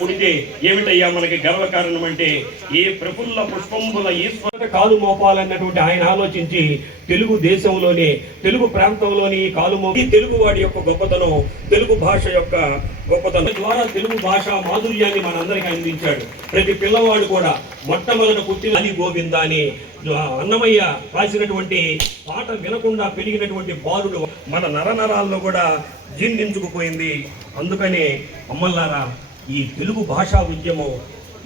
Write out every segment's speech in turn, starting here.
పుడితే ఏమిటయ్యా మనకి గర్వకారణం అంటే ఏ ప్రఫుల్ల పుష్పంబుల ఈశ్వర కాలు మోపాలన్నటువంటి ఆయన ఆలోచించి తెలుగు దేశంలోనే తెలుగు ప్రాంతంలోని కాలు మోపి తెలుగు వాడి యొక్క గొప్పతనం, తెలుగు భాష యొక్క గొప్పతనం ద్వారా తెలుగు భాష మాధుర్యాన్ని మనందరికీ అందించాడు. ప్రతి పిల్లవాడు కూడా మొట్టమొదట పుట్టిన అది గోవింద అని అన్నమయ్య రాసినటువంటి పాట వినకుండా పెరిగినటువంటి బాలుడు మన నరనరాల్లో కూడా జీర్ణించుకుపోయింది. అందుకనే అమ్మల్లారా ఈ తెలుగు భాషా ఉద్యమం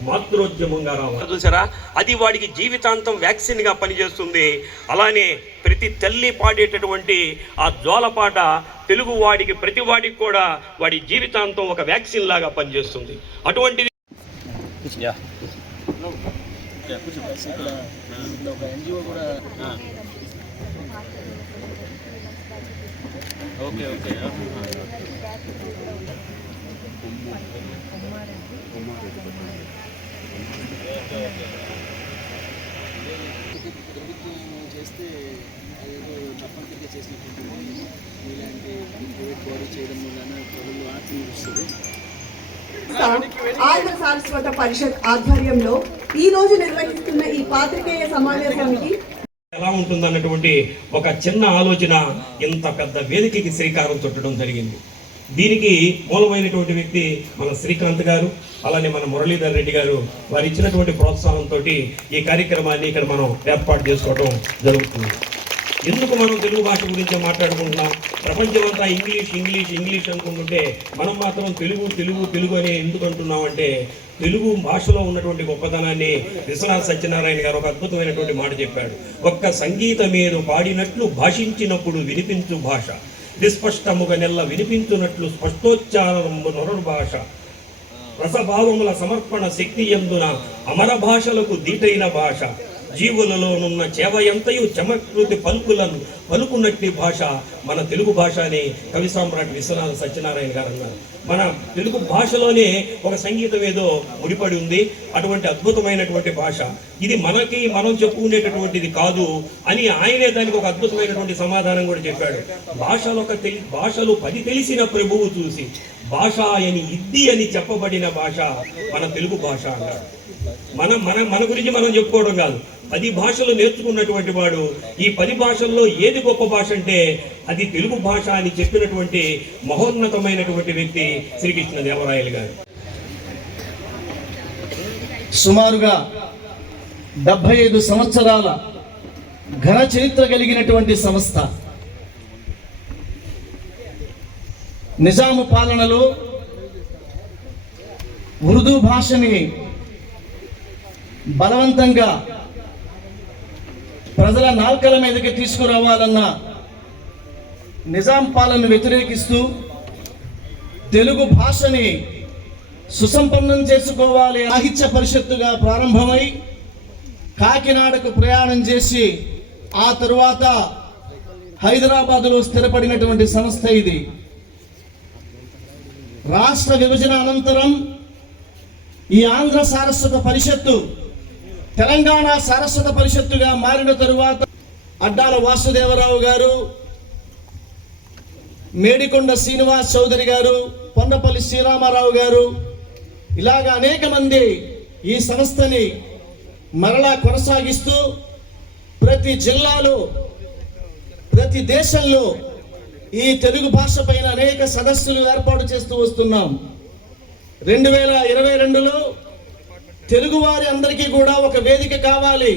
మాతృోద్యమంగా రావాలి. చూసారా, అది వాడికి జీవితాంతం వ్యాక్సిన్ గా పనిచేస్తుంది. అలానే ప్రతి తల్లి పాడేటటువంటి ఆ జోలపాట తెలుగు వాడికి, ప్రతి వాడికి కూడా వాడి జీవితాంతం ఒక వ్యాక్సిన్ లాగా పనిచేస్తుంది. అటువంటిది చేస్తే అదేదో తప్పనిసరిగా చేసినట్టు ఇలాంటి ప్రైవేట్ బాడీ చేయడం వలన ప్రజలు ఆత్మీయుస్తుంది. ఆంధ్ర సారస్వత పరిషత్ ఆధ్వర్యంలో ఈ రోజు నిర్వహిస్తున్న ఈ పాత్రికేయ సమావేశానికి ఎలా ఉంటుందన్నటువంటి ఒక చిన్న ఆలోచన ఇంత పెద్ద వేదికకి శ్రీకారం చుట్టడం జరిగింది. దీనికి మూలమైనటువంటి వ్యక్తి మన శ్రీకాంత్ గారు, అలానే మన మురళీధర్ రెడ్డి గారు. వారు ఇచ్చినటువంటి ప్రోత్సాహంతో ఈ కార్యక్రమాన్ని ఇక్కడ మనం ఏర్పాటు చేసుకోవడం జరుగుతుంది. ఎందుకు మనం తెలుగు భాష గురించి మాట్లాడుకుంటున్నాం? ప్రపంచమంతా ఇంగ్లీష్ ఇంగ్లీష్ ఇంగ్లీష్ అనుకుంటుంటే మనం మాత్రం తెలుగు తెలుగు తెలుగు అని ఎందుకు అంటున్నాం అంటే, తెలుగు భాషలో ఉన్నటువంటి గొప్పతనాన్ని విశ్వనాథ్ సత్యనారాయణ గారు ఒక అద్భుతమైనటువంటి మాట చెప్పాడు. ఒక్క సంగీతమేదో పాడినట్లు భాషించినప్పుడు వినిపించు భాష, విస్పష్టముగా నెల్ల వినిపించున్నట్లు స్పష్టోచ్చారణము నొరడు భాష, రసభావముల సమర్పణ శక్తి యందున అమర భాషలకు దీటైన భాష, జీవులలోనున్న చేవయంతయు చమకృతి పలుకులను పలుకున్నట్టి భాష మన తెలుగు భాష అని కవి సామ్రాట్ విశ్వనాథ సత్యనారాయణ గారు అన్నారు. మన తెలుగు భాషలోనే ఒక సంగీతం ఏదో ముడిపడి ఉంది. అటువంటి అద్భుతమైనటువంటి భాష ఇది మనకి మనం చెప్పుకునేటటువంటిది కాదు అని ఆయనే దానికి ఒక అద్భుతమైనటువంటి సమాధానం కూడా చెప్పాడు. భాషలు 10 తెలిసిన ప్రభువు చూసి భాష అని ఇద్ది అని చెప్పబడిన భాష మన తెలుగు భాష అన్నాడు. మన గురించి మనం చెప్పుకోవడం కాదు, 10 భాషలు నేర్చుకున్నటువంటి వాడు ఈ 10 భాషల్లో ఏది గొప్ప భాష అంటే అది తెలుగు భాష అని చెప్పినటువంటి మహోన్నతమైనటువంటి వ్యక్తి శ్రీకృష్ణదేవరాయలు గారు. సుమారుగా 75 సంవత్సరాల ఘన చరిత్ర కలిగినటువంటి సంస్థ. నిజాము పాలనలో ఉర్దూ భాషని బలవంతంగా ప్రజల నాల్కల మీదకి తీసుకురావాలన్న నిజాం పాలనను వ్యతిరేకిస్తూ తెలుగు భాషని సుసంపన్నం చేసుకోవాలి సాహిత్య పరిషత్తుగా ప్రారంభమై కాకినాడకు ప్రయాణం చేసి ఆ తరువాత హైదరాబాదులో స్థిరపడినటువంటి సంస్థ ఇది. రాష్ట్ర విభజన అనంతరం ఈ ఆంధ్ర సారస్వత పరిషత్తు తెలంగాణ సారస్వత పరిషత్తుగా మారిన తరువాత అడ్డాల వాసుదేవరావు గారు, మేడికొండ శ్రీనివాస్ చౌదరి గారు, పొన్నపల్లి శ్రీరామారావు గారు, ఇలాగా అనేక మంది ఈ సంస్థని మరలా కొనసాగిస్తూ ప్రతి జిల్లాలో, ప్రతి దేశంలో ఈ తెలుగు భాష పైన అనేక సదస్సులు ఏర్పాటు చేస్తూ వస్తున్నాం. 2022లో తెలుగువారి అందరికీ కూడా ఒక వేదిక కావాలి,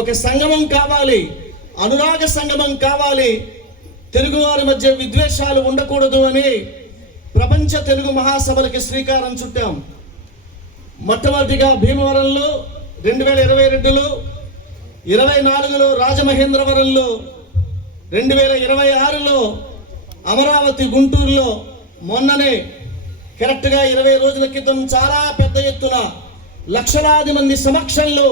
ఒక సంగమం కావాలి, అనురాగ సంగమం కావాలి, తెలుగువారి మధ్య విద్వేషాలు ఉండకూడదు అని ప్రపంచ తెలుగు మహాసభలకి శ్రీకారం చుట్టాం. మొట్టమొదటిగా భీమవరంలో 2022లో, 24లో రాజమహేంద్రవరంలో, 2026లో అమరావతి గుంటూరులో, మొన్ననే కరెక్ట్గా 20 రోజుల క్రితం చాలా పెద్ద ఎత్తున లక్షలాది మంది సమక్షంలో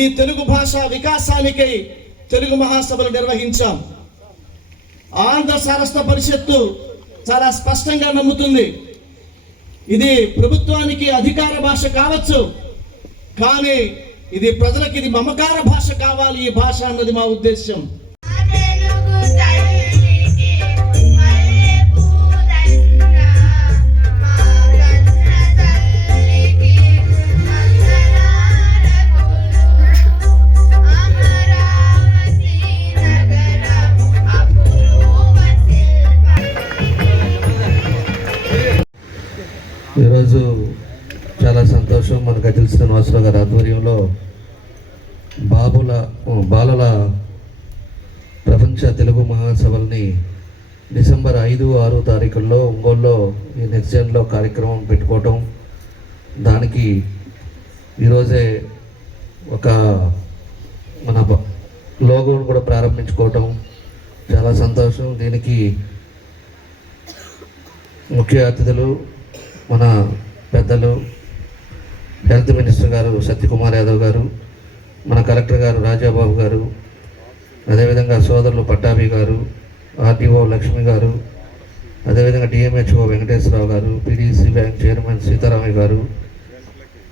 ఈ తెలుగు భాష వికాసానికై తెలుగు మహాసభలు నిర్వహించాం. ఆంధ్ర సారస్వత పరిషత్తు చాలా స్పష్టంగా నమ్ముతుంది, ఇది ప్రభుత్వానికి అధికార భాష కావచ్చు, కానీ ఇది ప్రజలకు ఇది మమకార భాష కావాలి ఈ భాష అన్నది మా ఉద్దేశం. ఈరోజు చాలా సంతోషం. మన గజల్ శ్రీనివాసరావు గారి ఆధ్వర్యంలో బాలల ప్రపంచ తెలుగు మహాసభల్ని డిసెంబర్ 5, 6 తారీఖుల్లో ఒంగోలులో ఈ నెక్స్ట్ జన్లో కార్యక్రమం పెట్టుకోవటం, దానికి ఈరోజే ఒక మన లోగోను కూడా ప్రారంభించుకోవటం చాలా సంతోషం. దీనికి ముఖ్య అతిథులు మన పెద్దలు హెల్త్ మినిస్టర్ గారు సత్యకుమార్ యాదవ్ గారు, మన కలెక్టర్ గారు రాజాబాబు గారు, అదేవిధంగా సోదరులు పట్టాభి గారు, ఆర్డీఓ లక్ష్మి గారు, అదేవిధంగా డిఎంహెచ్ఓ వెంకటేశ్వరరావు గారు, పిడిసి బ్యాంక్ చైర్మన్ సీతారామయ్య గారు,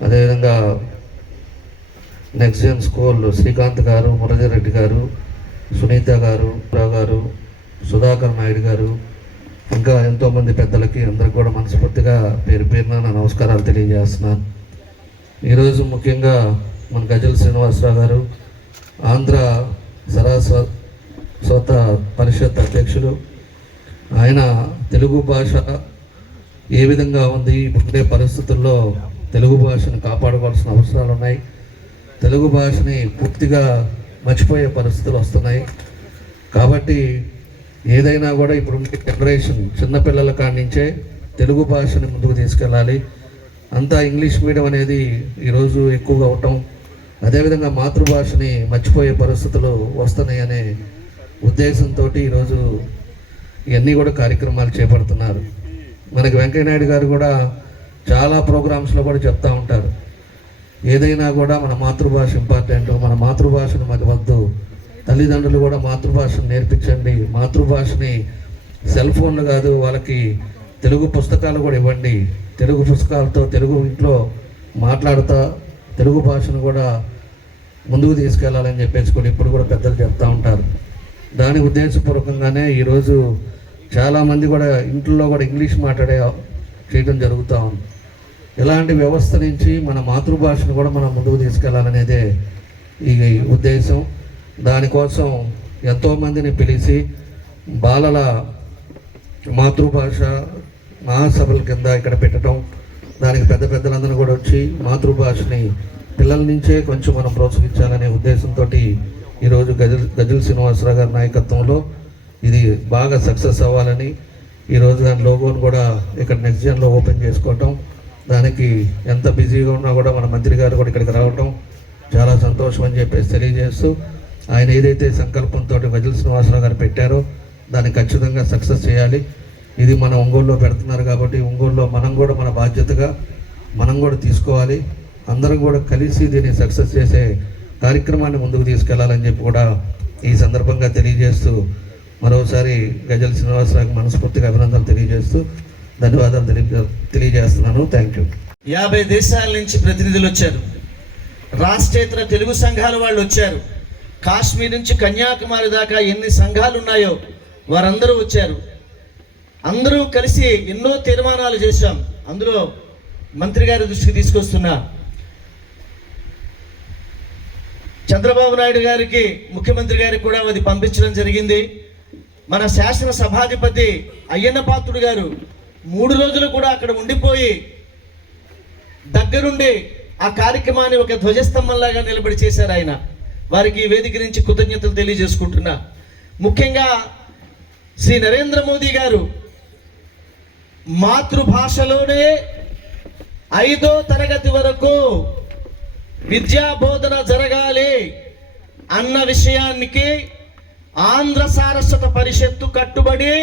అదేవిధంగా నెక్స్ట్ జన్ స్కూల్ శ్రీకాంత్ గారు, మురళీరెడ్డి గారు, సునీత గారు, రావు గారు, సుధాకర్ నాయుడు గారు, ఇంకా ఎంతోమంది పెద్దలకి అందరికి కూడా మనస్ఫూర్తిగా పేరు పేరున నా నమస్కారాలు తెలియజేస్తున్నాను. ఈరోజు ముఖ్యంగా మన గజల్ శ్రీనివాసరావు గారు ఆంధ్ర సరస్వత పరిషత్ అధ్యక్షులు. ఆయన తెలుగు భాష ఏ విధంగా ఉంది, ఇప్పుడే పరిస్థితుల్లో తెలుగు భాషను కాపాడుకోవాల్సిన అవసరాలు ఉన్నాయి. తెలుగు భాషని పూర్తిగా మర్చిపోయే పరిస్థితులు వస్తున్నాయి. కాబట్టి ఏదైనా కూడా ఇప్పుడు జనరేషన్ చిన్నపిల్లల కాడి నుంచే తెలుగు భాషని ముందుకు తీసుకెళ్ళాలి. అంతా ఇంగ్లీష్ మీడియం అనేది ఈరోజు ఎక్కువగా అవటం, అదేవిధంగా మాతృభాషని మర్చిపోయే పరిస్థితులు వస్తున్నాయి అనే ఉద్దేశంతో ఈరోజు ఇవన్నీ కూడా కార్యక్రమాలు చేపడుతున్నారు. మనకి వెంకయ్యనాయుడు గారు కూడా చాలా ప్రోగ్రామ్స్లో కూడా చెప్తూ ఉంటారు, ఏదైనా కూడా మన మాతృభాష ఇంపార్టెంట్, మన మాతృభాషను మాకు వద్దు, తల్లిదండ్రులు కూడా మాతృభాషను నేర్పించండి, మాతృభాషని సెల్ ఫోన్లు కాదు వాళ్ళకి తెలుగు పుస్తకాలు కూడా ఇవ్వండి, తెలుగు పుస్తకాలతో తెలుగు ఇంట్లో మాట్లాడుతూ తెలుగు భాషను కూడా ముందుకు తీసుకెళ్లాలని చెప్పేసి కూడా ఇప్పుడు కూడా పెద్దలు చెప్తూ ఉంటారు. దాని ఉద్దేశపూర్వకంగానే ఈరోజు చాలామంది కూడా ఇంట్లో కూడా ఇంగ్లీష్ చేయడం జరుగుతూ ఉంది. ఇలాంటి వ్యవస్థ నుంచి మన మాతృభాషను కూడా మనం ముందుకు తీసుకెళ్లాలనేదే ఈ ఉద్దేశం. దానికోసం ఎంతోమందిని పిలిచి బాలల మాతృభాష మహాసభల కింద ఇక్కడ పెట్టడం, దానికి పెద్దలందరూ కూడా వచ్చి మాతృభాషని పిల్లల నుంచే కొంచెం మనం ప్రోత్సహించాలనే ఉద్దేశంతో ఈరోజు గజల్ శ్రీనివాసరావు గారి నాయకత్వంలో ఇది బాగా సక్సెస్ అవ్వాలని ఈరోజు దాని లోగోను కూడా ఇక్కడ నెక్స్ట్ జన్లో ఓపెన్ చేసుకోవటం, దానికి ఎంత బిజీగా ఉన్నా కూడా మన మంత్రి గారు కూడా ఇక్కడికి రావటం చాలా సంతోషం అని చెప్పేసి తెలియజేస్తూ, ఆయన ఏదైతే సంకల్పంతో గజల్ శ్రీనివాసరావు గారు పెట్టారో దాన్ని ఖచ్చితంగా సక్సెస్ చేయాలి. ఇది మన ఒంగోలులో పెడుతున్నారు కాబట్టి ఒంగోలులో మనం కూడా మన బాధ్యతగా మనం కూడా తీసుకోవాలి. అందరం కూడా కలిసి దీన్ని సక్సెస్ చేసే కార్యక్రమాన్ని ముందుకు తీసుకెళ్లాలని చెప్పి కూడా ఈ సందర్భంగా తెలియజేస్తూ మరోసారి గజల్ శ్రీనివాసరావుకి మనస్ఫూర్తిగా అభినందనలు తెలియజేస్తూ ధన్యవాదాలు తెలియజేస్తున్నాను. Thank you. 50 దేశాల నుంచి ప్రతినిధులు వచ్చారు, రాష్ట్రేతర తెలుగు సంఘాల వాళ్ళు వచ్చారు, కాశ్మీర్ నుంచి కన్యాకుమారి దాకా ఎన్ని సంఘాలు ఉన్నాయో వారందరూ వచ్చారు. అందరూ కలిసి ఎన్నో తీర్మానాలు చేశాం. అందులో మంత్రి గారి దృష్టికి తీసుకొస్తున్నా, చంద్రబాబు నాయుడు గారికి ముఖ్యమంత్రి గారికి కూడా అది పంపించడం జరిగింది. మన శాసన సభాధిపతి అయ్యన్న పాత్రుడు గారు 3 రోజులు కూడా అక్కడ ఉండిపోయి దగ్గరుండి ఆ కార్యక్రమాన్ని ఒక ధ్వజస్తంభంలాగా నిలబడి చేశారు. ఆయన వారికి వేదిక నుంచి కృతజ్ఞతలు తెలియజేసుకుంటున్నా. ముఖ్యంగా శ్రీ నరేంద్ర మోదీ గారు మాతృభాషలోనే 5వ తరగతి వరకు విద్యా బోధన జరగాలి అన్న విషయానికి ఆంధ్ర సారస్వత పరిషత్తు కట్టుబడి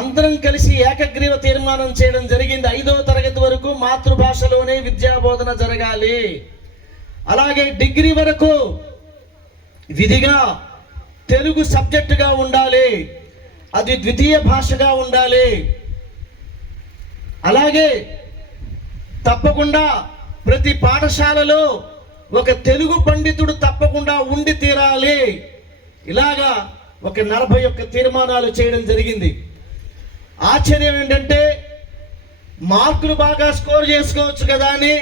అందరం కలిసి ఏకగ్రీవ తీర్మానం చేయడం జరిగింది. 5వ తరగతి వరకు మాతృభాషలోనే విద్యా బోధన జరగాలి. అలాగే డిగ్రీ వరకు విధిగా తెలుగు సబ్జెక్టుగా ఉండాలి, అది ద్వితీయ భాషగా ఉండాలి. అలాగే తప్పకుండా ప్రతి పాఠశాలలో ఒక తెలుగు పండితుడు తప్పకుండా ఉండి తీరాలి. ఇలాగా ఒక 41 తీర్మానాలు చేయడం జరిగింది. ఆశ్చర్యం ఏంటంటే మార్కులు బాగా స్కోర్ చేసుకోవచ్చు కదా అని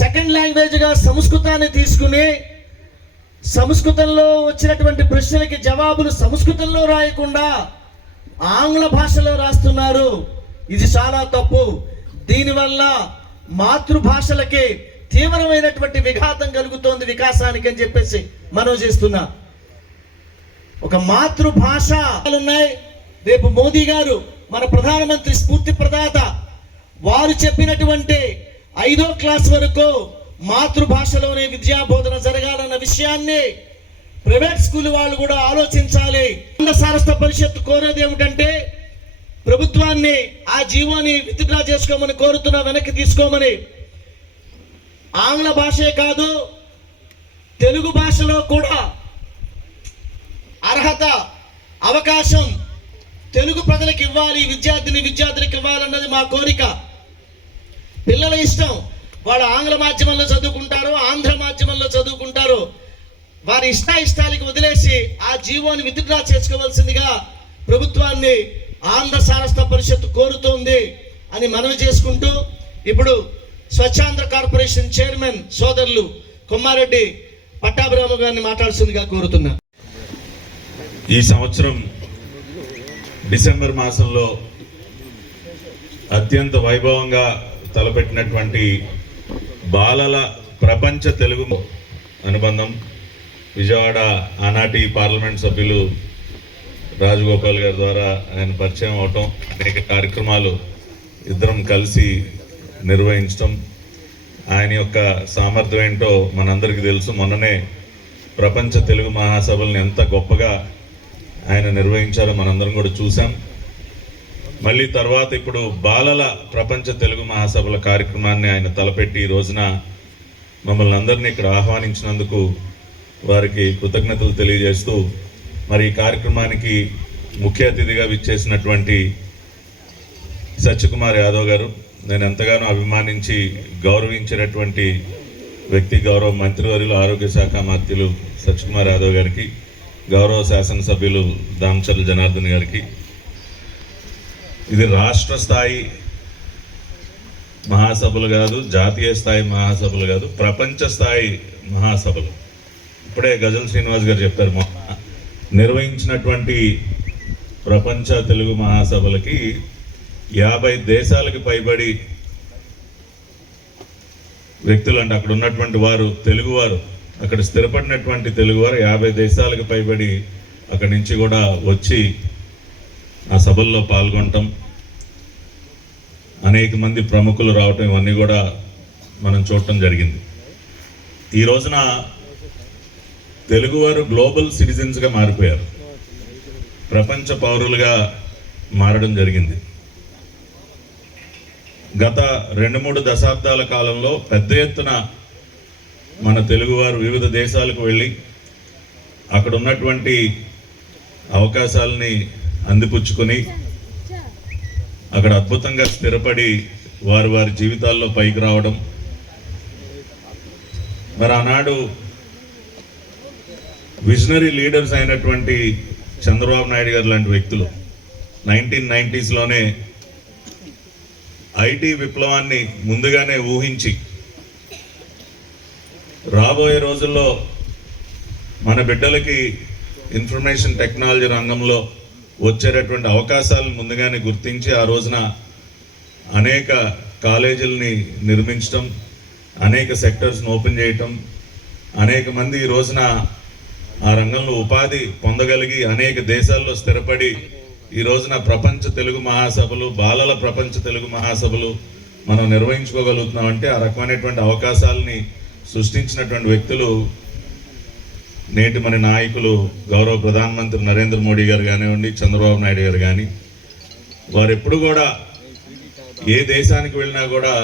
సెకండ్ లాంగ్వేజ్గా సంస్కృతాన్ని తీసుకుని సంస్కృతంలో వచ్చినటువంటి ప్రశ్నలకి జవాబులు సంస్కృతంలో రాయకుండా ఆంగ్ల భాషలో రాస్తున్నారు. ఇది చాలా తప్పు. దీనివల్ల మాతృభాషలకే తీవ్రమైనటువంటి విఘాతం కలుగుతోంది వికాసానికి అని చెప్పేసి మనవి చేస్తున్నా. ఒక మాతృభాష ఉన్నాయి. రేపు మోదీ గారు మన ప్రధానమంత్రి స్ఫూర్తి ప్రదాత, వారు చెప్పినటువంటి 5వ క్లాస్ వరకు మాతృభాషలోనే విద్యా బోధన జరగాలన్న విషయాన్ని ప్రైవేట్ స్కూల్ వాళ్ళు కూడా ఆలోచించాలి. ఆంధ్ర సారస్వత పరిషత్ కోరేది ఏమిటంటే ప్రభుత్వాన్ని ఆ జీవోని విత్డ్రా చేసుకోమని కోరుతున్నా, వెనక్కి తీసుకోమని. ఆంగ్ల భాషే కాదు, తెలుగు భాషలో కూడా అర్హత, అవకాశం తెలుగు ప్రజలకు ఇవ్వాలి, విద్యార్థులకు ఇవ్వాలన్నది మా కోరిక. పిల్లల ఇష్టం, వాళ్ళు ఆంగ్ల మాధ్యమంలో చదువుకుంటారు, ఆంధ్ర మాధ్యమంలో చదువుకుంటారు. వారి ఇష్టాయిష్టాలకి వదిలేసి ఆ జీవోని విత్డ్రా చేసుకోవాల్సిందిగా ప్రభుత్వాన్ని ఆంధ్ర సారస్వత పరిషత్ కోరుతోంది అని మనవి చేసుకుంటూ, ఇప్పుడు స్వచ్ఛాంధ్ర కార్పొరేషన్ చైర్మన్ సోదరులు కొమ్మారెడ్డి పట్టాభిరామ గారిని మాట్లాడుతుందిగా కోరుతున్నా. ఈ సంవత్సరం డిసెంబర్ మాసంలో అత్యంత వైభవంగా తలపెట్టినటువంటి బాలల ప్రపంచ తెలుగు అనుబంధం విజయవాడ ఆనాటి పార్లమెంట్ సభ్యులు రాజగోపాల్ గారి ద్వారా ఆయన పరిచయం అవటం, అనేక కార్యక్రమాలు ఇద్దరం కలిసి నిర్వహించటం, ఆయన యొక్క సామర్థ్యం ఏంటో మనందరికీ తెలుసు. మొన్ననే ప్రపంచ తెలుగు మహాసభలను ఎంత గొప్పగా ఆయన నిర్వహించారో మనందరం కూడా చూసాం. మళ్ళీ తర్వాత ఇప్పుడు బాలల ప్రపంచ తెలుగు మహాసభల కార్యక్రమాన్ని ఆయన తలపెట్టి ఈ రోజున మమ్మల్ని అందరినీ ఇక్కడ ఆహ్వానించినందుకు వారికి కృతజ్ఞతలు తెలియజేస్తూ, మరి ఈ కార్యక్రమానికి ముఖ్య అతిథిగా విచ్చేసినటువంటి సత్యకుమార్ యాదవ్ గారు, నేను ఎంతగానో అభిమానించి గౌరవించినటువంటి వ్యక్తి, గౌరవ మంత్రివర్యులు ఆరోగ్య శాఖ మంత్రులు సత్యకుమార్ యాదవ్ గారికి, గౌరవ శాసనసభ్యులు దామచర్ల జనార్దన్ గారికి, ఇది రాష్ట్ర స్థాయి మహాసభలు కాదు, జాతీయ స్థాయి మహాసభలు కాదు, ప్రపంచ స్థాయి మహాసభలు. ఇప్పుడే గజల్ శ్రీనివాస్ గారు చెప్పారు, నిర్వహించినటువంటి ప్రపంచ తెలుగు మహాసభలకి 50 దేశాలకు పైబడి వ్యక్తులు, అంటే అక్కడ ఉన్నటువంటి వారు తెలుగువారు, అక్కడ స్థిరపడినటువంటి తెలుగువారు 50 దేశాలకు పైబడి అక్కడి నుంచి కూడా వచ్చి ఆ సభల్లో పాల్గొనటం, అనేక మంది ప్రముఖులు రావటం, ఇవన్నీ కూడా మనం చూడటం జరిగింది. ఈ రోజున తెలుగువారు గ్లోబల్ సిటిజన్స్గా మారిపోయారు, ప్రపంచ పౌరులుగా మారడం జరిగింది. గత 2-3 దశాబ్దాల కాలంలో పెద్ద ఎత్తున మన తెలుగువారు వివిధ దేశాలకు వెళ్ళి అక్కడ ఉన్నటువంటి అవకాశాలని అందిపుచ్చుకొని అక్కడ అద్భుతంగా స్థిరపడి వారి జీవితాల్లో పైకి రావడం. మరి ఆనాడు విజనరీ లీడర్స్ అయినటువంటి చంద్రబాబు నాయుడు గారు లాంటి వ్యక్తులు 1990sలోనే ఐటీ విప్లవాన్ని ముందుగానే ఊహించి రాబోయే రోజుల్లో మన బిడ్డలకి ఇన్ఫర్మేషన్ టెక్నాలజీ రంగంలో వచ్చేటటువంటి అవకాశాలను ముందుగానే గుర్తించి ఆ రోజున అనేక కాలేజీలని నిర్మించడం, అనేక సెక్టర్స్ను ఓపెన్ చేయటం, అనేక మంది ఈ రోజున ఆ రంగంలో ఉపాధి పొందగలిగి అనేక దేశాల్లో స్థిరపడి ఈ రోజున ప్రపంచ తెలుగు మహాసభలు, బాలల ప్రపంచ తెలుగు మహాసభలు మనం నిర్వహించుకోగలుగుతున్నామంటే ఆ రకమైనటువంటి అవకాశాలని సృష్టించినటువంటి వ్యక్తులు నేటి మన నాయకులు గౌరవ ప్రధానమంత్రి నరేంద్ర మోడీ గారు కానివ్వండి, చంద్రబాబు నాయుడు గారు కానీ, వారు ఎప్పుడు కూడా ఏ దేశానికి వెళ్ళినా కూడా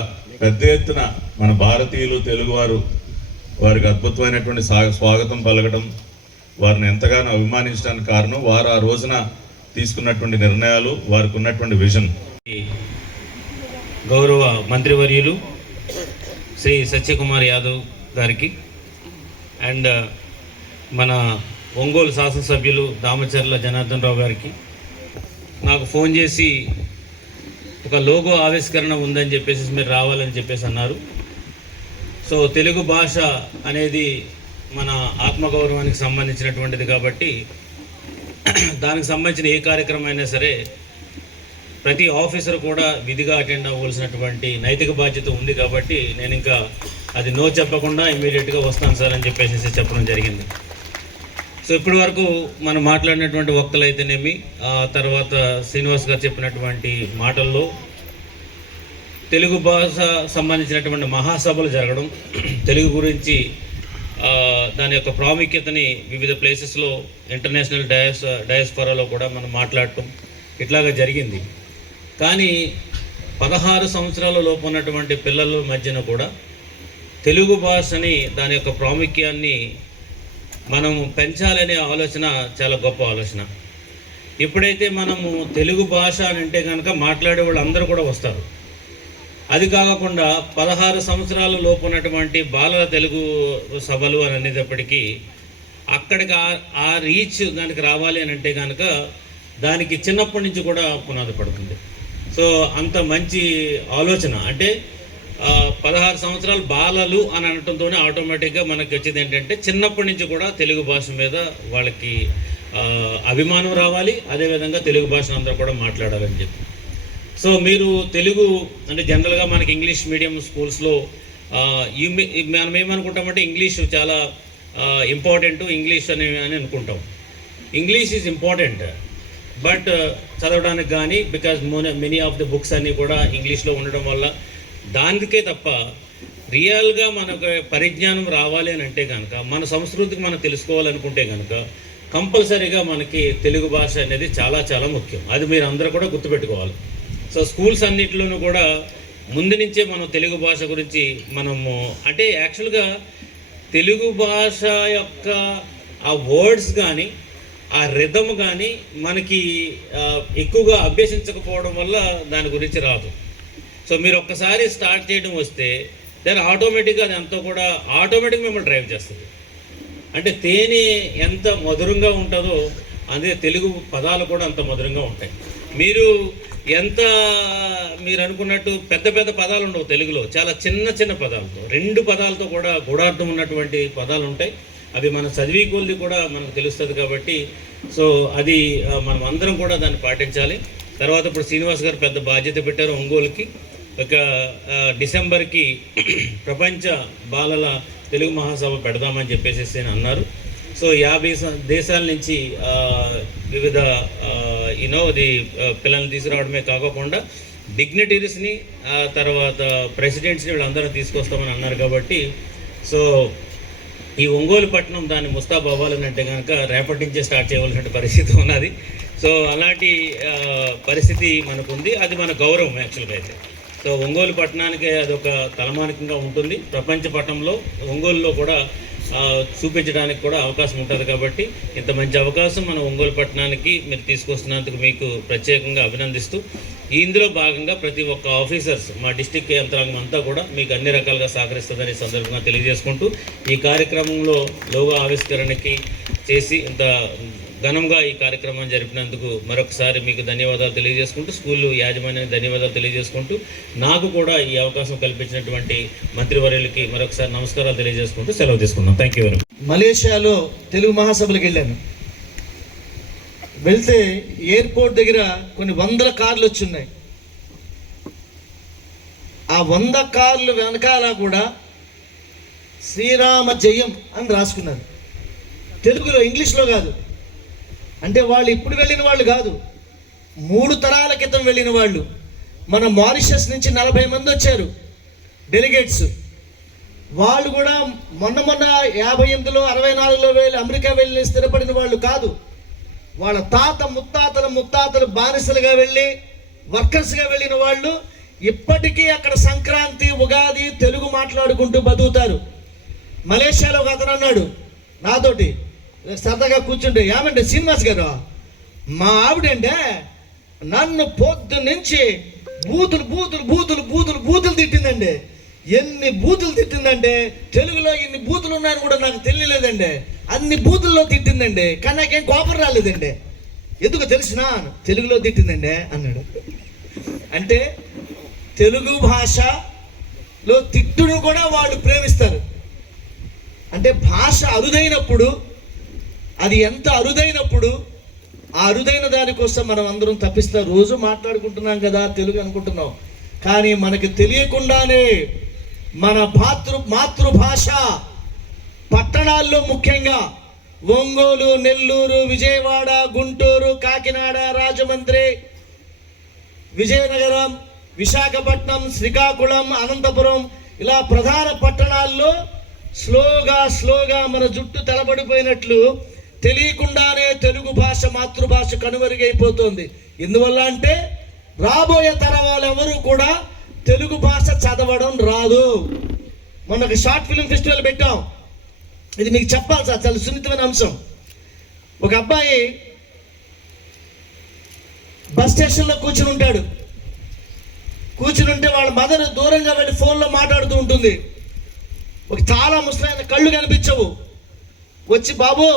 పెద్ద ఎత్తున మన భారతీయులు తెలుగువారు వారికి అద్భుతమైనటువంటి స్వాగతం పలకడం, వారిని ఎంతగానో అభిమానించడానికి కారణం వారు ఆ రోజున తీసుకున్నటువంటి నిర్ణయాలు, వారికి ఉన్నటువంటి విజన్. గౌరవ మంత్రివర్యులు శ్రీ సత్యకుమార్ యాదవ్ గారికి అండ్ మన ఒంగోలు శాసనసభ్యులు దామచర్ల జనార్దన్ రావు గారికి నాకు ఫోన్ చేసి ఒక లోగో ఆవిష్కరణ ఉందని చెప్పేసి మీరు రావాలని చెప్పేసి అన్నారు. సో తెలుగు భాష అనేది మన ఆత్మగౌరవానికి సంబంధించినటువంటిది కాబట్టి దానికి సంబంధించిన ఏ కార్యక్రమం అయినా సరే ప్రతి ఆఫీసర్ కూడా విధిగా అటెండ్ అవ్వాల్సినటువంటి నైతిక బాధ్యత ఉంది కాబట్టి నేను ఇంకా అది నో చెప్పకుండా ఇమీడియట్గా వస్తాను సార్ అని చెప్పేసి చెప్పడం జరిగింది. సో ఇప్పటి వరకు మనం మాట్లాడినటువంటి వక్తలు అయితేనేమి, తర్వాత శ్రీనివాస్ గారు చెప్పినటువంటి మాటల్లో తెలుగు భాష సంబంధించినటువంటి మహాసభలు జరగడం, తెలుగు గురించి దాని యొక్క ప్రాముఖ్యతని వివిధ ప్లేసెస్లో ఇంటర్నేషనల్ డయాస్పోరాలో కూడా మనం మాట్లాడటం ఇట్లాగా జరిగింది. కానీ 16 సంవత్సరాల లోపు ఉన్నటువంటి పిల్లల మధ్యన కూడా తెలుగు భాషని దాని యొక్క ప్రాముఖ్యాన్ని మనం పెంచాలనే ఆలోచన చాలా గొప్ప ఆలోచన. ఎప్పుడైతే మనము తెలుగు భాష అని అంటే కనుక మాట్లాడే వాళ్ళు అందరూ కూడా వస్తారు. అది కాకుండా 16 సంవత్సరాల లోపు ఉన్నటువంటి బాలల తెలుగు సభలు అని అనేటప్పటికీ అక్కడికి ఆ రీచ్ దానికి రావాలి అని అంటే కనుక దానికి చిన్నప్పటి నుంచి కూడా పునాది పడుతుంది. సో అంత మంచి ఆలోచన. అంటే 16 సంవత్సరాలు బాలలు అని అనటంతోనే ఆటోమేటిక్గా మనకి వచ్చేది ఏంటంటే చిన్నప్పటి నుంచి కూడా తెలుగు భాష మీద వాళ్ళకి అభిమానం రావాలి, అదేవిధంగా తెలుగు భాషను అందరూ కూడా మాట్లాడాలని చెప్పి. సో మీరు తెలుగు అంటే జనరల్గా మనకి ఇంగ్లీష్ మీడియం స్కూల్స్లో మనం ఏమనుకుంటామంటే ఇంగ్లీష్ చాలా ఇంపార్టెంట్, ఇంగ్లీష్ అని అనుకుంటాం. ఇంగ్లీష్ ఈజ్ ఇంపార్టెంట్, బట్ చదవడానికి కానీ because many of the books అన్నీ కూడా ఇంగ్లీష్లో ఉండడం వల్ల దానికే తప్ప రియల్గా మనకు పరిజ్ఞానం రావాలి అని అంటే కనుక, మన సంస్కృతికి మనం తెలుసుకోవాలనుకుంటే కనుక కంపల్సరీగా మనకి తెలుగు భాష అనేది చాలా చాలా ముఖ్యం. అది మీరు అందరూ కూడా గుర్తుపెట్టుకోవాలి. సో స్కూల్స్ అన్నింటిలోనూ కూడా ముందు నుంచే మనం తెలుగు భాష గురించి మనము అంటే యాక్చువల్గా తెలుగు భాష యొక్క ఆ వర్డ్స్ కానీ ఆ రిథమ్ కానీ మనకి ఎక్కువగా అభ్యసించకపోవడం వల్ల దాని గురించి రాదు. సో మీరు ఒక్కసారి స్టార్ట్ చేయడం వస్తే దాని ఆటోమేటిక్గా అది అంతా కూడా ఆటోమేటిక్గా మిమ్మల్ని డ్రైవ్ చేస్తుంది. అంటే తేనె ఎంత మధురంగా ఉంటుందో అదే తెలుగు పదాలు కూడా అంత మధురంగా ఉంటాయి. మీరు అనుకున్నట్టు పెద్ద పెద్ద పదాలు ఉండవు తెలుగులో, చాలా చిన్న చిన్న పదాలతో 2 పదాలతో కూడా గూఢార్థం ఉన్నటువంటి పదాలు ఉంటాయి. అవి మన చదివి కొద్ది కూడా మనకు తెలుస్తుంది కాబట్టి సో అది మనం అందరం కూడా దాన్ని పాటించాలి. తర్వాత ఇప్పుడు శ్రీనివాస్ గారు పెద్ద బాధ్యత పెట్టారు ఒంగోలుకి. ఒక డిసెంబర్కి ప్రపంచ బాలల తెలుగు మహాసభ పెడదామని చెప్పేసి అన్నారు. సో 50 దేశాల నుంచి వివిధ పిల్లల్ని తీసుకురావడమే కాకుండా డిగ్నిటరీస్ని తర్వాత ప్రెసిడెంట్స్ని వీళ్ళందరూ తీసుకొస్తామని అన్నారు కాబట్టి సో ఈ ఒంగోలు పట్టణం దాన్ని ముస్తాబ్ అవ్వాలని అంటే కనుక రేపటి నుంచే స్టార్ట్ చేయవలసిన పరిస్థితి ఉన్నది. సో అలాంటి పరిస్థితి మనకుంది. అది మన గౌరవం యాక్చువల్గా అయితే. సో ఒంగోలు పట్టణానికి అదొక తలమానికంగా ఉంటుంది. ప్రపంచ పట్టణంలో ఒంగోలులో కూడా చూపించడానికి కూడా అవకాశం ఉంటుంది. కాబట్టి ఇంత మంచి అవకాశం మన ఒంగోలు పట్టణానికి మీరు తీసుకొస్తున్నందుకు మీకు ప్రత్యేకంగా అభినందిస్తూ ఇందులో భాగంగా ప్రతి ఒక్క ఆఫీసర్స్ మా డిస్టిక్ యంత్రాంగం అంతా కూడా మీకు అన్ని రకాలుగా సహకరిస్తుందని సందర్భంగా తెలియజేసుకుంటూ ఈ కార్యక్రమంలో లోగో ఆవిష్కరణకి చేసి ఇంత ఘనంగా ఈ కార్యక్రమాన్ని జరిపినందుకు మరొకసారి మీకు ధన్యవాదాలు తెలియజేసుకుంటూ స్కూల్ యాజమాన్యానికి ధన్యవాదాలు తెలియజేసుకుంటూ నాకు కూడా ఈ అవకాశం కల్పించినటువంటి మంత్రివర్యులకి మరొకసారి నమస్కారాలు తెలియజేసుకుంటూ సెలవు తీసుకున్నాం. Thank you very much. మలేషియాలో తెలుగు మహాసభలకు వెళ్ళాను. వెళ్తే ఎయిర్పోర్ట్ దగ్గర కొన్ని 100 కార్లు వచ్చున్నాయి. ఆ 100 కార్లు వెనకాల కూడా శ్రీరామ జయం అని రాసుకున్నారు. తెలుగులో, ఇంగ్లీష్లో కాదు. అంటే వాళ్ళు ఇప్పుడు వెళ్ళిన వాళ్ళు కాదు, 3 తరాల క్రితం వెళ్ళిన వాళ్ళు. మన మారిషస్ నుంచి 40 మంది వచ్చారు డెలిగేట్స్. వాళ్ళు కూడా మొన్న 58లో 64లో వెళ్ళి అమెరికా వెళ్ళి స్థిరపడిన వాళ్ళు కాదు. వాళ్ళ ముత్తాతలు బానిసలుగా వెళ్ళి వర్కర్స్గా వెళ్ళిన వాళ్ళు ఇప్పటికీ అక్కడ సంక్రాంతి, ఉగాది తెలుగు మాట్లాడుకుంటూ బతుకుతారు. మలేషియాలో ఒక అతను అన్నాడు నాతోటి సరదాగా కూర్చుంటే, ఏమంటే శ్రీనివాస్ గారు, మా ఆవిడంటే నన్ను పొద్దు నుంచి బూతులు తిట్టిందండి. ఎన్ని బూతులు తిట్టిందంటే తెలుగులో ఇన్ని బూతులు ఉన్నాయని కూడా నాకు తెలియలేదండి. అన్ని బూతుల్లో తిట్టిందండి, కానీ నాకేం కోపం రాలేదండి. ఎందుకు తెలిసినా, తెలుగులో తిట్టిందండి అన్నాడు. అంటే తెలుగు భాషలో తిట్టును కూడా వాళ్ళు ప్రేమిస్తారు. అంటే భాష అరుదైనప్పుడు, అది ఎంత అరుదైనప్పుడు ఆ అరుదైన దానికోసం మనం అందరం తప్పిస్తా రోజు మాట్లాడుకుంటున్నాం కదా తెలుగు అనుకుంటున్నాం, కానీ మనకి తెలియకుండానే మన మాతృభాష పట్టణాల్లో ముఖ్యంగా ఒంగోలు, నెల్లూరు, విజయవాడ, గుంటూరు, కాకినాడ, రాజమండ్రి, విజయనగరం, విశాఖపట్నం, శ్రీకాకుళం, అనంతపురం ఇలా ప్రధాన పట్టణాల్లో స్లోగా మన జుట్టు తలబడిపోయినట్లు తెలియకుండానే తెలుగు భాష మాతృభాష కనుమరుగైపోతుంది. ఎందువల్ల అంటే రాబోయే తరం వాళ్ళెవరూ కూడా తెలుగు భాష చదవడం రాదు. మొన్న ఒక షార్ట్ ఫిల్మ్ ఫెస్టివల్ పెట్టాం. ఇది మీకు చెప్పాలి సార్, చాలా సున్నితమైన అంశం. ఒక అబ్బాయి బస్ స్టేషన్లో కూర్చుని ఉంటాడు. కూర్చుని ఉంటే వాళ్ళ మదర్ దూరంగా వెళ్ళి ఫోన్లో మాట్లాడుతూ ఉంటుంది. ఒక చాలా ముసలైన కళ్ళు కనిపించవు. వచ్చి, బాబు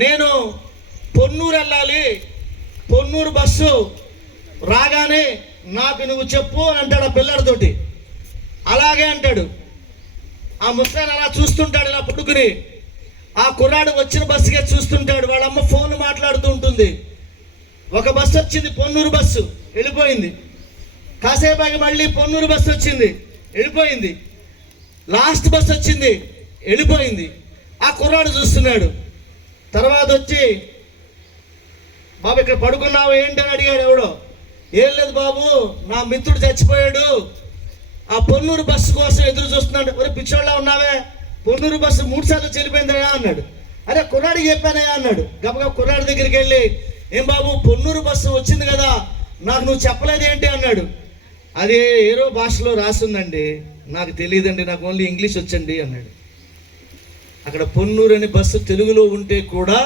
నేను పొన్నూరు వెళ్ళాలి, పొన్నూరు బస్సు రాగానే నాకు నువ్వు చెప్పు అని అంటాడు ఆ పిల్లడితోటి. అలాగే అంటాడు. ఆ ముసలాయన అలా చూస్తుంటాడు ఇలా పుట్టుకుని. ఆ కుర్రాడు వచ్చిన బస్సుకే చూస్తుంటాడు. వాళ్ళమ్మ ఫోన్ మాట్లాడుతూ ఉంటుంది. ఒక బస్సు వచ్చింది, పొన్నూరు బస్సు, వెళ్ళిపోయింది. కాసేపాకి మళ్ళీ పొన్నూరు బస్సు వచ్చింది, వెళ్ళిపోయింది. లాస్ట్ బస్సు వచ్చింది, వెళ్ళిపోయింది. ఆ కుర్రాడు చూస్తున్నాడు. తర్వాత వచ్చి, బాబు ఇక్కడ పడుకున్నావు ఏంటి అని అడిగాడు ఎవడో. ఏం లేదు బాబు, నా మిత్రుడు చచ్చిపోయాడు, ఆ పొన్నూరు బస్సు కోసం ఎదురు చూస్తున్నాడు. ఒరే పిచ్చోళ్ళ ఉన్నావే, పొన్నూరు బస్సు 3 సార్లు చెల్లిపోయిందయా అన్నాడు. అరే కుర్రాడికి చెప్పానయా అన్నాడు. గబగబా కుర్రాడి దగ్గరికి వెళ్ళి, ఏం బాబు పొన్నూరు బస్సు వచ్చింది కదా, నాకు నువ్వు చెప్పలేదు ఏంటి అన్నాడు. అది ఏరో భాషలో రాసిందండి, నాకు తెలియదండి, నాకు ఓన్లీ ఇంగ్లీష్ వచ్చండి అన్నాడు. అక్కడ పొన్నూరు అనే బస్సు తెలుగులో ఉంటే కూడా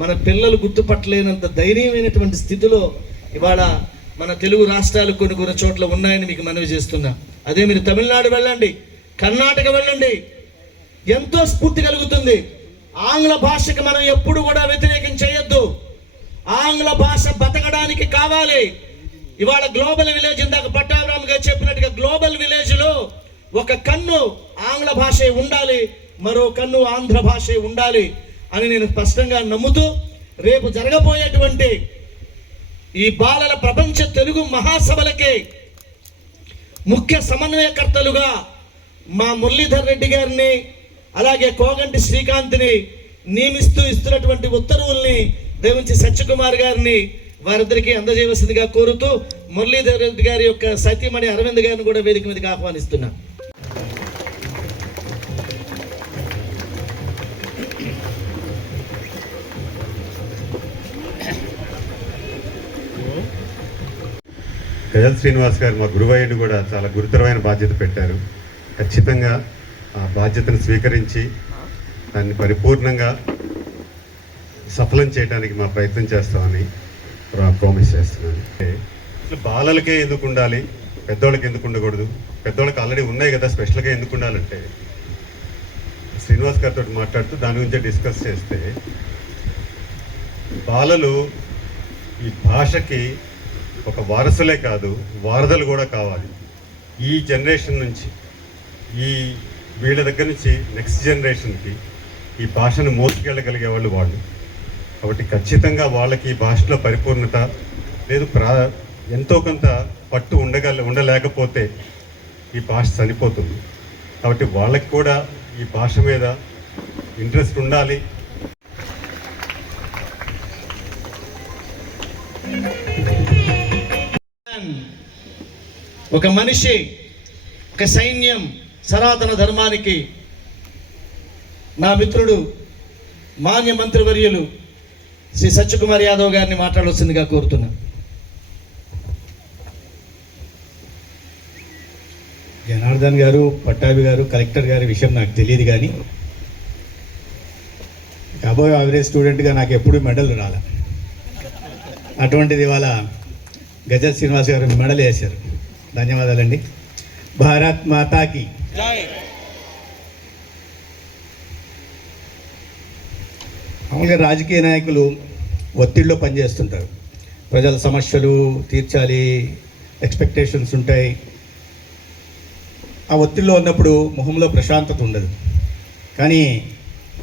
మన పిల్లలు గుర్తుపట్టలేనంత దయనీయమైనటువంటి స్థితిలో ఇవాళ మన తెలుగు రాష్ట్రాలు కొన్ని చోట్ల ఉన్నాయని మీకు మనవి చేస్తున్నా. అదే మీరు తమిళనాడు వెళ్ళండి, కర్ణాటక వెళ్ళండి, ఎంతో స్ఫూర్తి కలుగుతుంది. ఆంగ్ల భాషకి మనం ఎప్పుడు కూడా వ్యతిరేకం చేయొద్దు. ఆంగ్ల భాష బతకడానికి కావాలి. ఇవాళ గ్లోబల్ విలేజ్, ఇందాక పట్టాభిరామ్ గారు చెప్పినట్టుగా గ్లోబల్ విలేజ్లో ఒక కన్ను ఆంగ్ల భాషే ఉండాలి, మరో కన్ను ఆంధ్ర భాషే ఉండాలి అని నేను స్పష్టంగా నమ్ముతూ, రేపు జరగబోయేటువంటి ఈ బాలల ప్రపంచ తెలుగు మహాసభలకి ముఖ్య సమన్వయకర్తలుగా మా మురళీధర్ రెడ్డి గారిని, అలాగే కోగంటి శ్రీకాంత్ని నియమిస్తూ ఇస్తున్నటువంటి ఉత్తర్వుల్ని దయవుంచి సత్యకుమార్ గారిని వారిద్దరికీ అందజేయవలసిందిగా కోరుతూ, మురళీధర్ రెడ్డి గారి యొక్క సతీమణి అరవింద్ గారిని కూడా వేదిక మీదకి ఆహ్వానిస్తున్నా. గజల్ శ్రీనివాస్ గారు మా గురువయ్యను కూడా చాలా గురుతరమైన బాధ్యత పెట్టారు. ఖచ్చితంగా ఆ బాధ్యతను స్వీకరించి దాన్ని పరిపూర్ణంగా సఫలం చేయడానికి మా ప్రయత్నం చేస్తామని ప్రామిస్ చేస్తున్నాను. అసలు బాలలకే ఎందుకు ఉండాలి, పెద్దోళ్ళకి ఎందుకు ఉండకూడదు? పెద్దోళ్ళకి ఆల్రెడీ ఉన్నాయి కదా, స్పెషల్గా ఎందుకు ఉండాలంటే శ్రీనివాస్ గారితో మాట్లాడుతూ దాని గురించి డిస్కస్ చేస్తే, బాలలు ఈ భాషకి ఒక వారసులే కాదు, వారధులు కూడా కావాలి. ఈ జనరేషన్ నుంచి, ఈ వీళ్ళ దగ్గర నుంచి నెక్స్ట్ జనరేషన్కి ఈ భాషను మోసుకెళ్ళగలిగే వాళ్ళు. కాబట్టి ఖచ్చితంగా వాళ్ళకి ఈ భాషలో పరిపూర్ణత లేదు, ఎంతో కొంత పట్టు ఉండలేకపోతే ఈ భాష చనిపోతుంది. కాబట్టి వాళ్ళకి కూడా ఈ భాష మీద ఇంట్రెస్ట్ ఉండాలి. ఒక మనిషి, ఒక సైన్యం, సనాతన ధర్మానికి నా మిత్రుడు మాన్య మంత్రివర్యులు శ్రీ సత్యకుమార్ యాదవ్ గారిని మాట్లాడవలసిందిగా కోరుతున్నా. జనార్దన్ గారు, పట్టాభి గారు, కలెక్టర్ గారి విషయం నాకు తెలియదు, కానీ అబోవ్ యావరేజ్ స్టూడెంట్గా నాకు ఎప్పుడు మెడల్ రాలే. అటువంటిది ఇవాళ గజల్ శ్రీనివాస్ గారు మెడల్ వేశారు. ధన్యవాదాలండి. భారత్ మాతాకి మామూలుగా రాజకీయ నాయకులు ఒత్తిడిలో పనిచేస్తుంటారు. ప్రజల సమస్యలు తీర్చాలి, ఎక్స్పెక్టేషన్స్ ఉంటాయి. ఆ ఒత్తిడిలో ఉన్నప్పుడు మొహంలో ప్రశాంతత ఉండదు. కానీ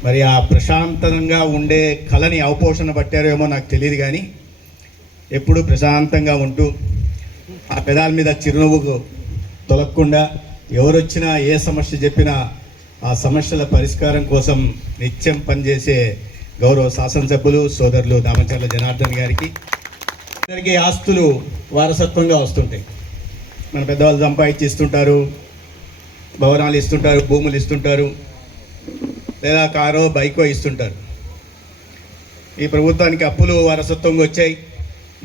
మరి ఆ ప్రశాంతంగా ఉండే కళని అవపోషణ పట్టారేమో నాకు తెలియదు, కానీ ఎప్పుడూ ప్రశాంతంగా ఉంటూ ఆ పెదాల మీద చిరునవ్వుకు తొలగకుండా ఎవరొచ్చినా ఏ సమస్య చెప్పినా ఆ సమస్యల పరిష్కారం కోసం నిత్యం పనిచేసే గౌరవ శాసనసభ్యులు సోదరులు దామచర్ల జనార్దన్ గారికి, అందరికీ ఆస్తులు వారసత్వంగా వస్తుంటాయి. మన పెద్దవాళ్ళు సంపాదించి ఇస్తుంటారు, భవనాలు ఇస్తుంటారు, భూములు ఇస్తుంటారు, లేదా కారో బైకో ఇస్తుంటారు. ఈ ప్రభుత్వానికి అప్పులు వారసత్వంగా వచ్చాయి.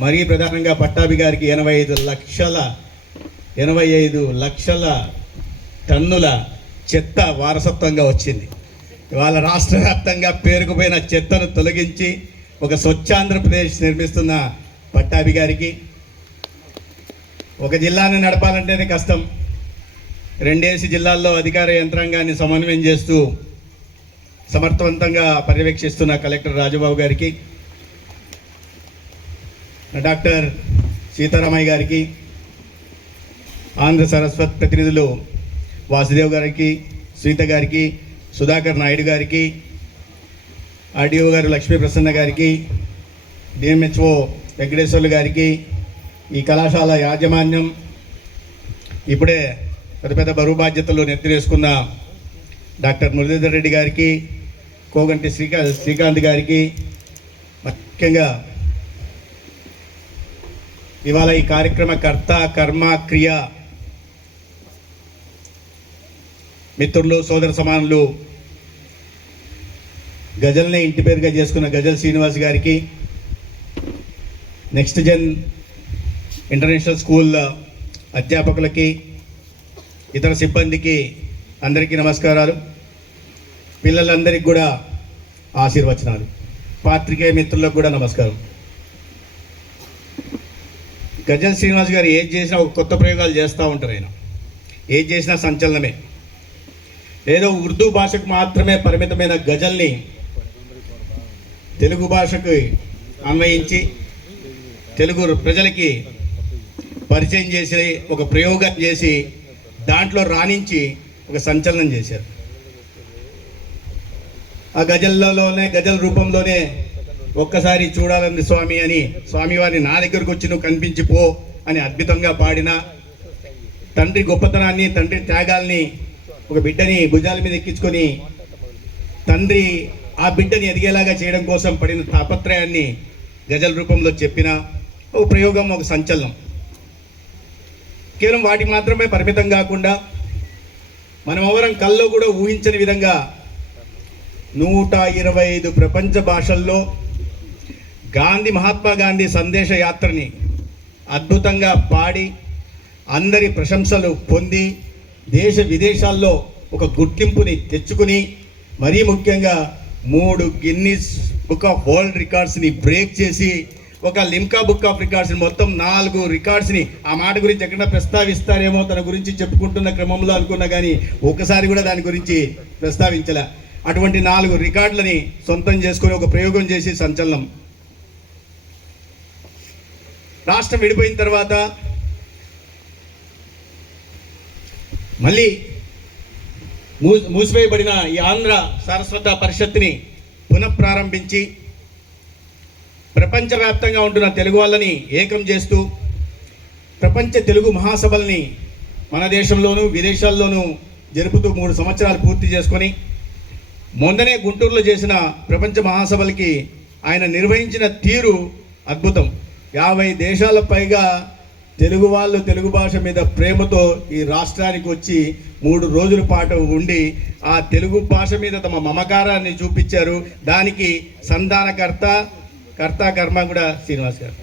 మరీ ప్రధానంగా పట్టాభి గారికి 85 లక్షల టన్నుల చెత్త వారసత్వంగా వచ్చింది. ఇవాళ రాష్ట్ర వ్యాప్తంగా పేరుకుపోయిన చెత్తను తొలగించి ఒక స్వచ్ఛాంధ్రప్రదేశ్ నిర్మిస్తున్న పట్టాభి గారికి, ఒక జిల్లాని నడపాలంటేనే కష్టం, 2 జిల్లాల్లో అధికార యంత్రాంగాన్ని సమన్వయం చేస్తూ సమర్థవంతంగా పర్యవేక్షిస్తున్న కలెక్టర్ రాజబాబు గారికి, డాక్టర్ సీతారామయ్య గారికి, ఆంధ్ర సరస్వత్ ప్రతినిధులు వాసుదేవ్ గారికి, శ్రీత గారికి, సుధాకర్ నాయుడు గారికి, ఆర్డీఓ గారు లక్ష్మీ ప్రసన్న గారికి, డిఎంహెచ్ఓ వెంకటేశ్వర్లు గారికి, ఈ కళాశాల యాజమాన్యం, ఇప్పుడే పెద్ద పెద్ద బరువు బాధ్యతలు నెత్తిరేసుకున్న డాక్టర్ మురళీధర్ రెడ్డి గారికి, కోగంటి శ్రీకాంత్ గారికి, ముఖ్యంగా ఇవాళ ఈ కార్యక్రమ కర్త కర్మ క్రియ మిత్రులు సోదర సమానులు గజల్ని ఇంటి పేరుగా చేసుకున్న గజల్ శ్రీనివాస్ గారికి, నెక్స్ట్ జెన్ ఇంటర్నేషనల్ స్కూల్ అధ్యాపకులకి, ఇతర సిబ్బందికి అందరికీ నమస్కారాలు. పిల్లలందరికీ కూడా ఆశీర్వచనాలు. పాత్రికేయ మిత్రులకు కూడా నమస్కారం. గజల్ శ్రీనివాస్ గారు ఏది చేసినా ఒక కొత్త ప్రయోగాలు చేస్తూ ఉంటారు. ఆయన ఏది చేసినా సంచలనమే. ఏదో ఉర్దూ భాషకు మాత్రమే పరిమితమైన గజల్ని తెలుగు భాషకు అన్వయించి తెలుగు ప్రజలకి పరిచయం చేసి ఒక ప్రయోగం చేసి దాంట్లో రాణించి ఒక సంచలనం చేశారు. ఆ గజల్ రూపంలోనే ఒక్కసారి చూడాలంది స్వామి అని స్వామివారిని నా దగ్గరకు వచ్చి నువ్వు కనిపించి పో అని అద్భుతంగా పాడిన, తండ్రి గొప్పతనాన్ని, తండ్రి త్యాగాల్ని, ఒక బిడ్డని భుజాల మీద ఎక్కించుకొని తండ్రి ఆ బిడ్డని ఎదిగేలాగా చేయడం కోసం పడిన తాపత్రయాన్ని గజల్ రూపంలో చెప్పిన ఒక ప్రయోగం, ఒక సంచలనం. కేవలం వాటికి మాత్రమే పరిమితం కాకుండా మనం ఎవరం కల్లో కూడా ఊహించని విధంగా 125 ప్రపంచ భాషల్లో మహాత్మా గాంధీ సందేశ యాత్రని అద్భుతంగా పాడి అందరి ప్రశంసలు పొంది దేశ విదేశాల్లో ఒక గుర్తింపుని తెచ్చుకుని, మరీ ముఖ్యంగా 3 గిన్నిస్ బుక్ ఆఫ్ వరల్డ్ రికార్డ్స్ని బ్రేక్ చేసి ఒక లిమ్కా బుక్ ఆఫ్ రికార్డ్స్ని మొత్తం 4 రికార్డ్స్ని, ఆ మాట గురించి ఎక్కడ ప్రస్తావిస్తారేమో తన గురించి చెప్పుకుంటున్న క్రమంలో అనుకున్నా కానీ ఒక్కసారి కూడా దాని గురించి ప్రస్తావించలే. అటువంటి 4 రికార్డులని సొంతం చేసుకొని ఒక ప్రయోగం చేసి సంచలనం. రాష్ట్రం విడిపోయిన తర్వాత మళ్ళీ మూసివేయబడిన ఈ ఆంధ్ర సారస్వత పరిషత్ని పునఃప్రారంభించి ప్రపంచవ్యాప్తంగా ఉంటున్న తెలుగు వాళ్ళని ఏకం చేస్తూ ప్రపంచ తెలుగు మహాసభల్ని మన దేశంలోనూ విదేశాల్లోనూ జరుపుతూ 3 సంవత్సరాలు పూర్తి చేసుకొని మొన్ననే గుంటూరులో చేసిన ప్రపంచ మహాసభలకి ఆయన నిర్వహించిన తీరు అద్భుతం. 50 దేశాల పైగా తెలుగు వాళ్ళు తెలుగు భాష మీద ప్రేమతో ఈ రాష్ట్రానికి వచ్చి 3 రోజుల పాటు ఉండి ఆ తెలుగు భాష మీద తమ మమకారాన్ని చూపించారు. దానికి సంధానకర్త కర్మ కూడా శ్రీనివాస్ గారు.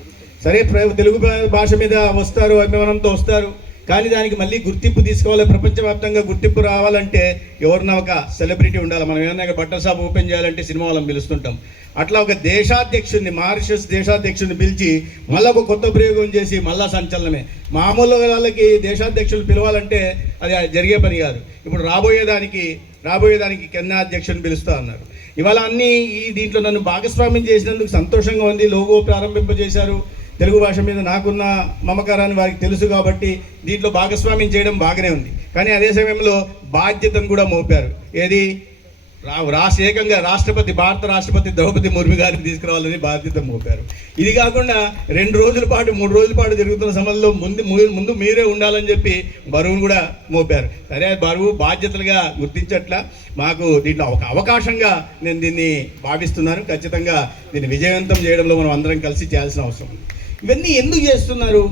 సరే, తెలుగు భాష మీద వస్తారు, అభిమానంతో వస్తారు, కానీ దానికి మళ్ళీ గుర్తింపు తీసుకోవాలి, ప్రపంచవ్యాప్తంగా గుర్తింపు రావాలంటే ఎవరినా ఒక సెలబ్రిటీ ఉండాలి. మనం ఏదైనా బట్టల షాప్ ఓపెన్ చేయాలంటే సినిమా వాళ్ళని పిలుస్తుంటాం. అట్లా ఒక దేశాధ్యక్షుడిని, మారిషస్ దేశాధ్యక్షుడిని పిలిచి మళ్ళీ ఒక కొత్త ప్రయోగం చేసి మళ్ళా సంచలనమే. మామూలు వాళ్ళకి దేశాధ్యక్షులు పిలవాలంటే అది జరిగే పని కాదు. ఇప్పుడు రాబోయేదానికి కెన్నా అధ్యక్షుడిని పిలుస్తా అన్నారు. ఇవాళ అన్నీ దీంట్లో నన్ను భాగస్వామ్యం చేసినందుకు సంతోషంగా ఉంది. లోగో ప్రారంభింపజేశారు. తెలుగు భాష మీద నాకున్న మమకారాన్ని వారికి తెలుసు కాబట్టి దీంట్లో భాగస్వామ్యం చేయడం బాగానే ఉంది. కానీ అదే సమయంలో బాధ్యతను కూడా మోపారు. ఏది ఏకంగా భారత రాష్ట్రపతి ద్రౌపది ముర్ము గారిని తీసుకురావాలని బాధ్యత మోపారు. ఇది కాకుండా 2 రోజుల పాటు 3 రోజుల పాటు జరుగుతున్న సమయంలో ముందు మీరే ఉండాలని చెప్పి బరువును కూడా మోపారు. సరే, బరువు బాధ్యతలుగా గుర్తించట్లా, మాకు దీంట్లో ఒక అవకాశంగా నేను దీన్ని భావిస్తున్నాను. ఖచ్చితంగా దీన్ని విజయవంతం చేయడంలో మనం అందరం కలిసి చేయాల్సిన అవసరం ఉంది. ఇవన్నీ ఎందుకు చేస్తున్నారు?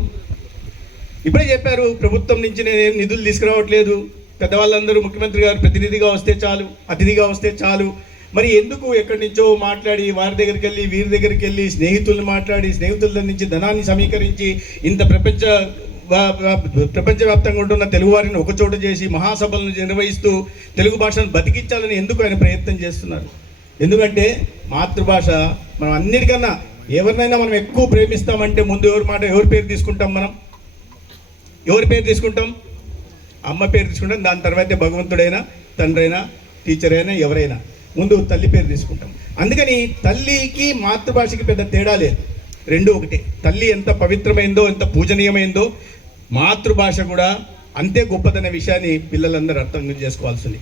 ఇప్పుడే చెప్పారు, ప్రభుత్వం నుంచి నేనేం నిధులు తీసుకురావట్లేదు, పెద్దవాళ్ళందరూ ముఖ్యమంత్రి గారు ప్రతినిధిగా వస్తే చాలు, అతిథిగా వస్తే చాలు. మరి ఎందుకు ఎక్కడి నుంచో మాట్లాడి వారి దగ్గరికి వెళ్ళి వీరి దగ్గరికి వెళ్ళి స్నేహితులను మాట్లాడి స్నేహితుల నుంచి ధనాన్ని సమీకరించి ఇంత ప్రపంచవ్యాప్తంగా ఉంటున్న తెలుగువారిని ఒకచోట చేసి మహాసభలను నిర్వహిస్తూ తెలుగు భాషను బతికించాలని ఎందుకు ఆయన ప్రయత్నం చేస్తున్నారు? ఎందుకంటే మాతృభాష మనం అన్నిటికన్నా ఎవరినైనా మనం ఎక్కువ ప్రేమిస్తామంటే ముందు ఎవరి పేరు తీసుకుంటాం? ఎవరి పేరు తీసుకుంటాం? అమ్మ పేరు తీసుకుంటాం. దాని తర్వాతే భగవంతుడైనా, తండ్రి అయినా, టీచర్ అయినా, ఎవరైనా ముందు తల్లి పేరు తీసుకుంటాం. అందుకని తల్లికి మాతృభాషకి పెద్ద తేడా లేదు, 2 ఒకటే. తల్లి ఎంత పవిత్రమైందో, ఎంత పూజనీయమైందో, మాతృభాష కూడా అంతే గొప్పదనే విషయాన్ని పిల్లలందరూ అర్థం చేసుకోవాల్సింది.